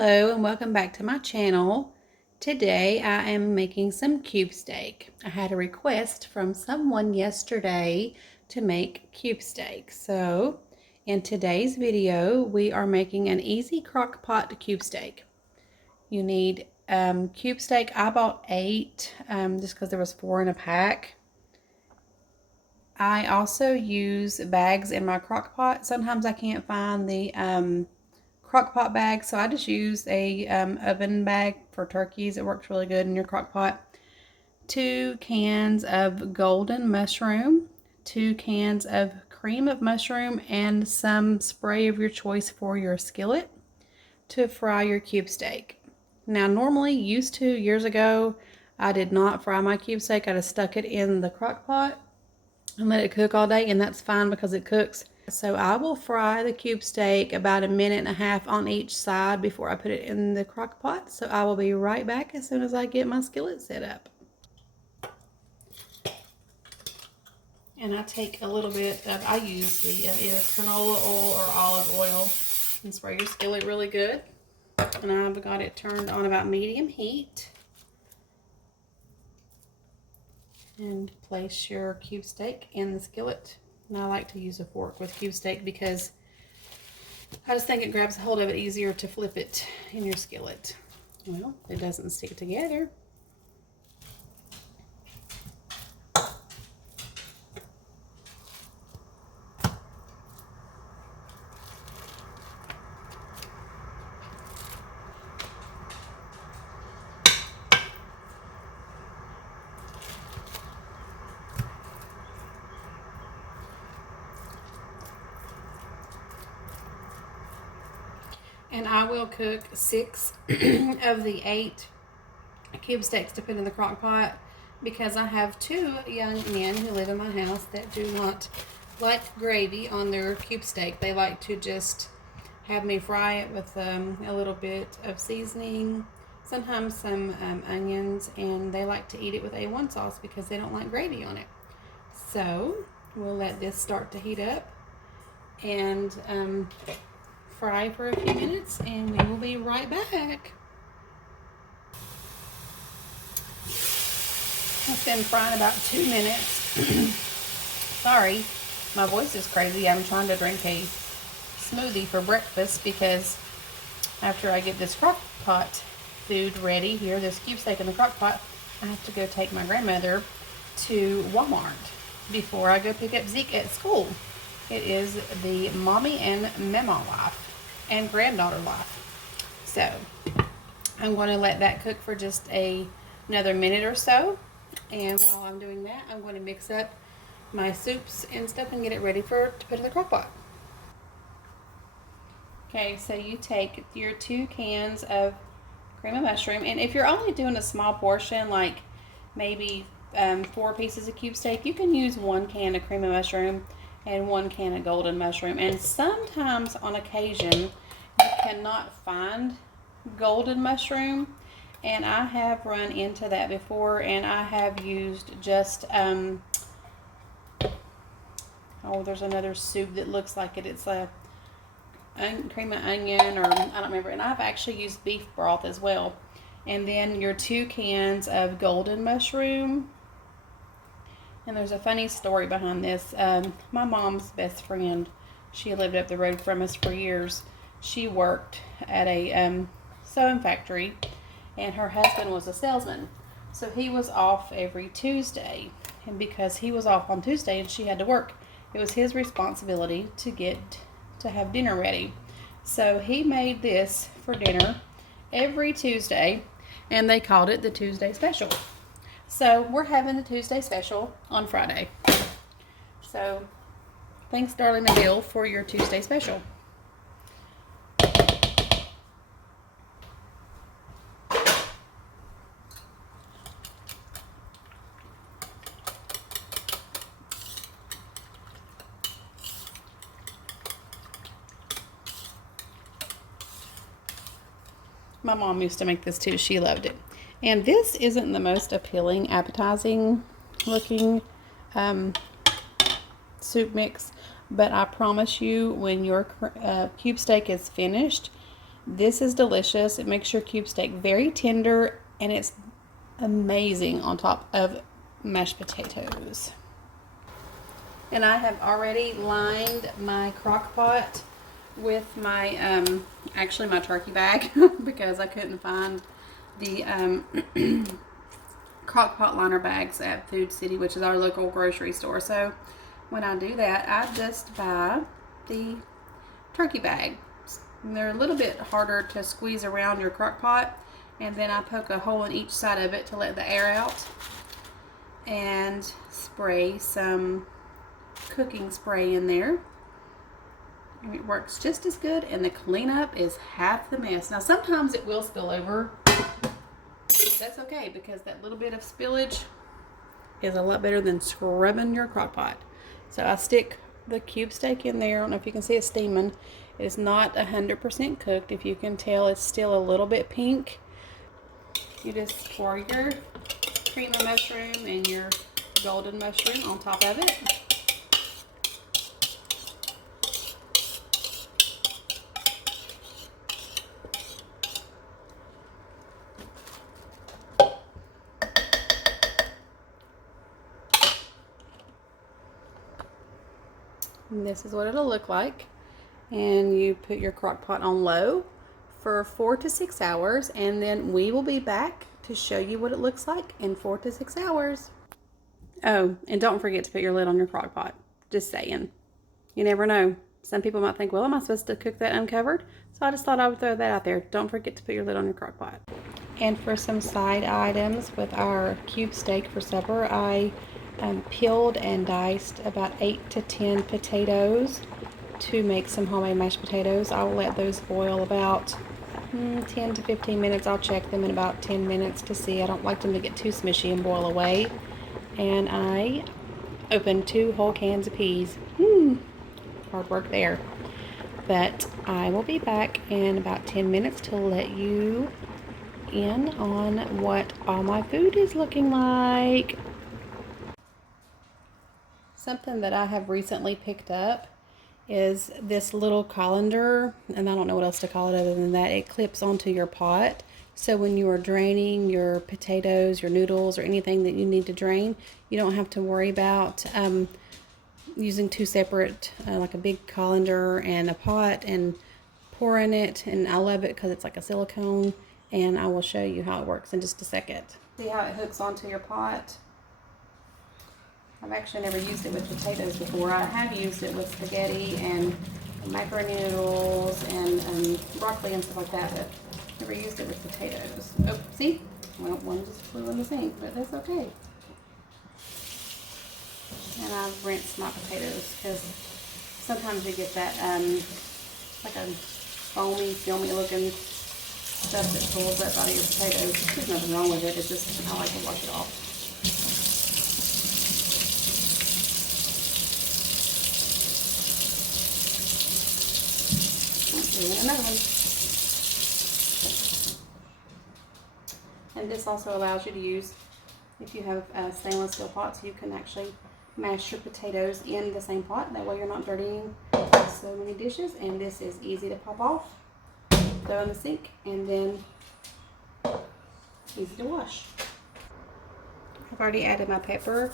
Hello and welcome back to my channel. Today I am making some cube steak. I had a request from someone yesterday to make cube steak. So in today's video we are making an easy crock pot cube steak. You need cube steak. I bought 8 just because there was 4 in a pack. I also use bags in my crock pot. Sometimes I can't find the Crock-pot bag, so I just use a oven bag for turkeys. It works really good in your crock-pot. 2 cans of golden mushroom, 2 cans of cream of mushroom, and some spray of your choice for your skillet to fry your cube steak. Now normally, years ago, I did not fry my cube steak. I just stuck it in the crock-pot and let it cook all day, and that's fine because it cooks. So I will fry the cube steak about 1.5 minutes on each side before I put it in the crock pot. So I will be right back as soon as I get my skillet set up. And I take a little bit of, I use the either canola oil or olive oil and spray your skillet really good. And I've got it turned on about medium heat. And place your cube steak in the skillet. And I like to use a fork with cube steak because I just think it grabs a hold of it easier to flip it in your skillet. Well, it doesn't stick together. And I will cook 6 of the 8 cube steaks to put in the crock pot because I have 2 young men who live in my house that do not like gravy on their cube steak. They like to just have me fry it with a little bit of seasoning, sometimes some onions, and they like to eat it with A1 sauce because they don't like gravy on it. So we'll let this start to heat up and fry for a few minutes, and we will be right back. It's been frying about 2 minutes. Sorry, my voice is crazy. I'm trying to drink a smoothie for breakfast because after I get this crock pot food ready here, this cube steak in the crock pot, I have to go take my grandmother to Walmart before I go pick up Zeke at school. It is the mommy and mama life and granddaughter life. So I'm going to let that cook for just another minute or so, and while I'm doing that, I'm going to mix up my soups and stuff and get it ready to put in the crock pot. Okay, so you take your 2 cans of cream of mushroom, and if you're only doing a small portion, like maybe 4 pieces of cube steak, you can use 1 can of cream of mushroom and 1 can of golden mushroom. And sometimes on occasion you cannot find golden mushroom, and I have run into that before, and I have used just oh, there's another soup that looks like it. It's a cream of onion, or I don't remember, and I've actually used beef broth as well. And then your 2 cans of golden mushroom. And there's a funny story behind this. My mom's best friend, she lived up the road from us for years. She worked at a sewing factory, and her husband was a salesman. So he was off every Tuesday. And because he was off on Tuesday and she had to work, it was his responsibility to have dinner ready. So he made this for dinner every Tuesday, and they called it the Tuesday special. So we're having the Tuesday special on Friday. So thanks, darling and Bill, for your Tuesday special. My mom used to make this too. She loved it. And this isn't the most appealing, appetizing looking soup mix, but I promise you, when your cube steak is finished, This is delicious. It makes your cube steak very tender, and it's amazing on top of mashed potatoes. And I have already lined my crock pot with my, actually my turkey bag because I couldn't find the crock pot liner bags at Food City, which is our local grocery store. So when I do that, I just buy the turkey bag. And they're a little bit harder to squeeze around your crock pot, and then I poke a hole in each side of it to let the air out and spray some cooking spray in there, and it works just as good, and the cleanup is half the mess. Now sometimes it will spill over. That's okay, because that little bit of spillage is a lot better than scrubbing your crock pot. So I stick the cube steak in there. I don't know if you can see it steaming. It is not 100% cooked. If you can tell, it's still a little bit pink. You just pour your cream of mushroom and your golden mushroom on top of it. And this is what it'll look like. And you put your crock pot on low for 4 to 6 hours, and then we will be back to show you what it looks like in 4 to 6 hours. Oh, and don't forget to put your lid on your crock pot. Just saying. You never know. Some people might think, well, am I supposed to cook that uncovered? So I just thought I would throw that out there. Don't forget to put your lid on your crock pot. And for some side items with our cube steak for supper, I peeled and diced about 8 to 10 potatoes to make some homemade mashed potatoes. I'll let those boil about 10 to 15 minutes. I'll check them in about 10 minutes to see. I don't like them to get too smushy and boil away. And I opened 2 whole cans of peas. Hard work there. But I will be back in about 10 minutes to let you in on what all my food is looking like. Something that I have recently picked up is this little colander, and I don't know what else to call it other than that. It clips onto your pot, so when you are draining your potatoes, your noodles, or anything that you need to drain, you don't have to worry about using 2 separate, like a big colander and a pot, and pouring it. And I love it because it's like a silicone, and I will show you how it works in just a second. See how it hooks onto your pot? I've actually never used it with potatoes before. I have used it with spaghetti and macaroni noodles and broccoli and stuff like that, but never used it with potatoes. Oh, see? Well, one just flew in the sink, but that's okay. And I've rinsed my potatoes because sometimes you get that like a foamy, filmy looking stuff that pulls up out of your potatoes. There's nothing wrong with it. It's just I like to wash it off. And another one. And this also allows you to use, if you have stainless steel pots, you can actually mash your potatoes in the same pot. That way you're not dirtying so many dishes. And this is easy to pop off, throw in the sink, and then easy to wash. I've already added my pepper.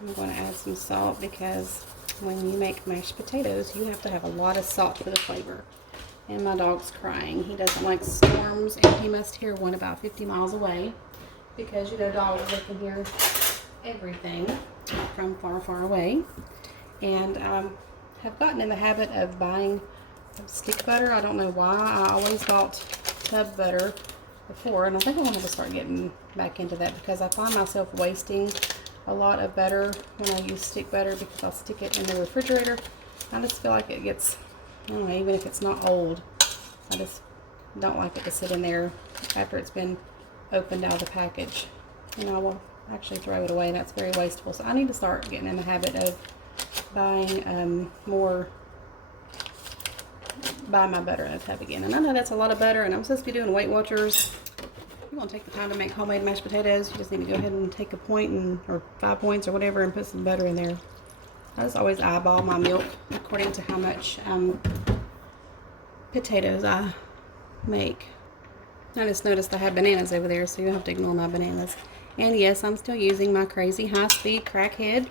I'm going to add some salt because when you make mashed potatoes, you have to have a lot of salt for the flavor. And my dog's crying. He doesn't like storms, and he must hear one about 50 miles away because, you know, dogs, they can hear everything from far, far away. And have gotten in the habit of buying stick butter. I don't know why. I always bought tub butter before, and I think I'm going to have to start getting back into that because I find myself wasting a lot of butter when I use stick butter because I'll stick it in the refrigerator. I just feel like it gets, I don't know, even if it's not old, I just don't like it to sit in there after it's been opened out of the package. And I will actually throw it away. That's very wasteful. So I need to start getting in the habit of buying buy my butter in a tub again. And I know that's a lot of butter, and I'm supposed to be doing Weight Watchers. If you want to take the time to make homemade mashed potatoes, you just need to go ahead and take a point or 5 points or whatever and put some butter in there. I just always eyeball my milk according to how much potatoes I make. I just noticed I have bananas over there, so you'll have to ignore my bananas. And yes, I'm still using my crazy high-speed crackhead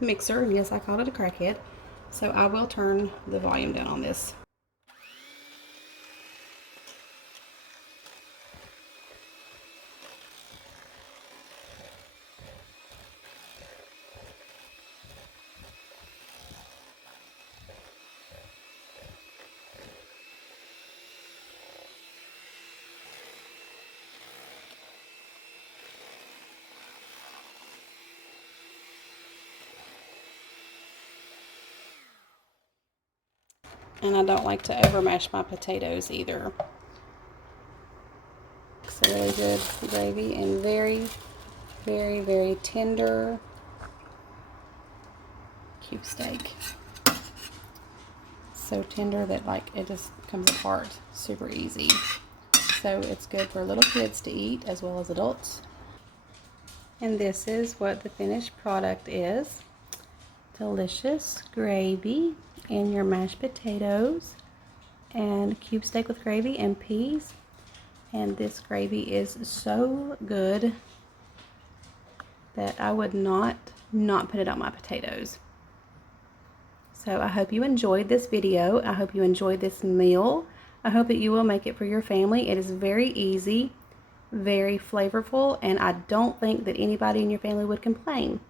mixer. And yes, I called it a crackhead. So I will turn the volume down on this. And I don't like to over mash my potatoes either. It's a really good gravy and very, very, very tender cube steak. So tender that like it just comes apart super easy. So it's good for little kids to eat as well as adults. And this is what the finished product is. Delicious gravy and your mashed potatoes and cube steak with gravy and peas. And this gravy is so good that I would not put it on my potatoes. So I hope you enjoyed this video. I hope you enjoyed this meal. I hope that you will make it for your family. It is very easy, very flavorful, and I don't think that anybody in your family would complain.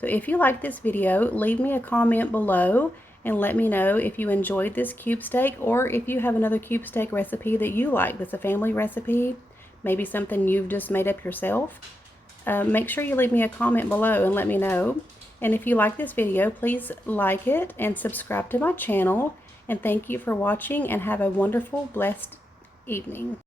So if you like this video, leave me a comment below and let me know if you enjoyed this cube steak, or if you have another cube steak recipe that you like that's a family recipe, maybe something you've just made up yourself. Make sure you leave me a comment below and let me know. And if you like this video, please like it and subscribe to my channel. And thank you for watching, and have a wonderful, blessed evening.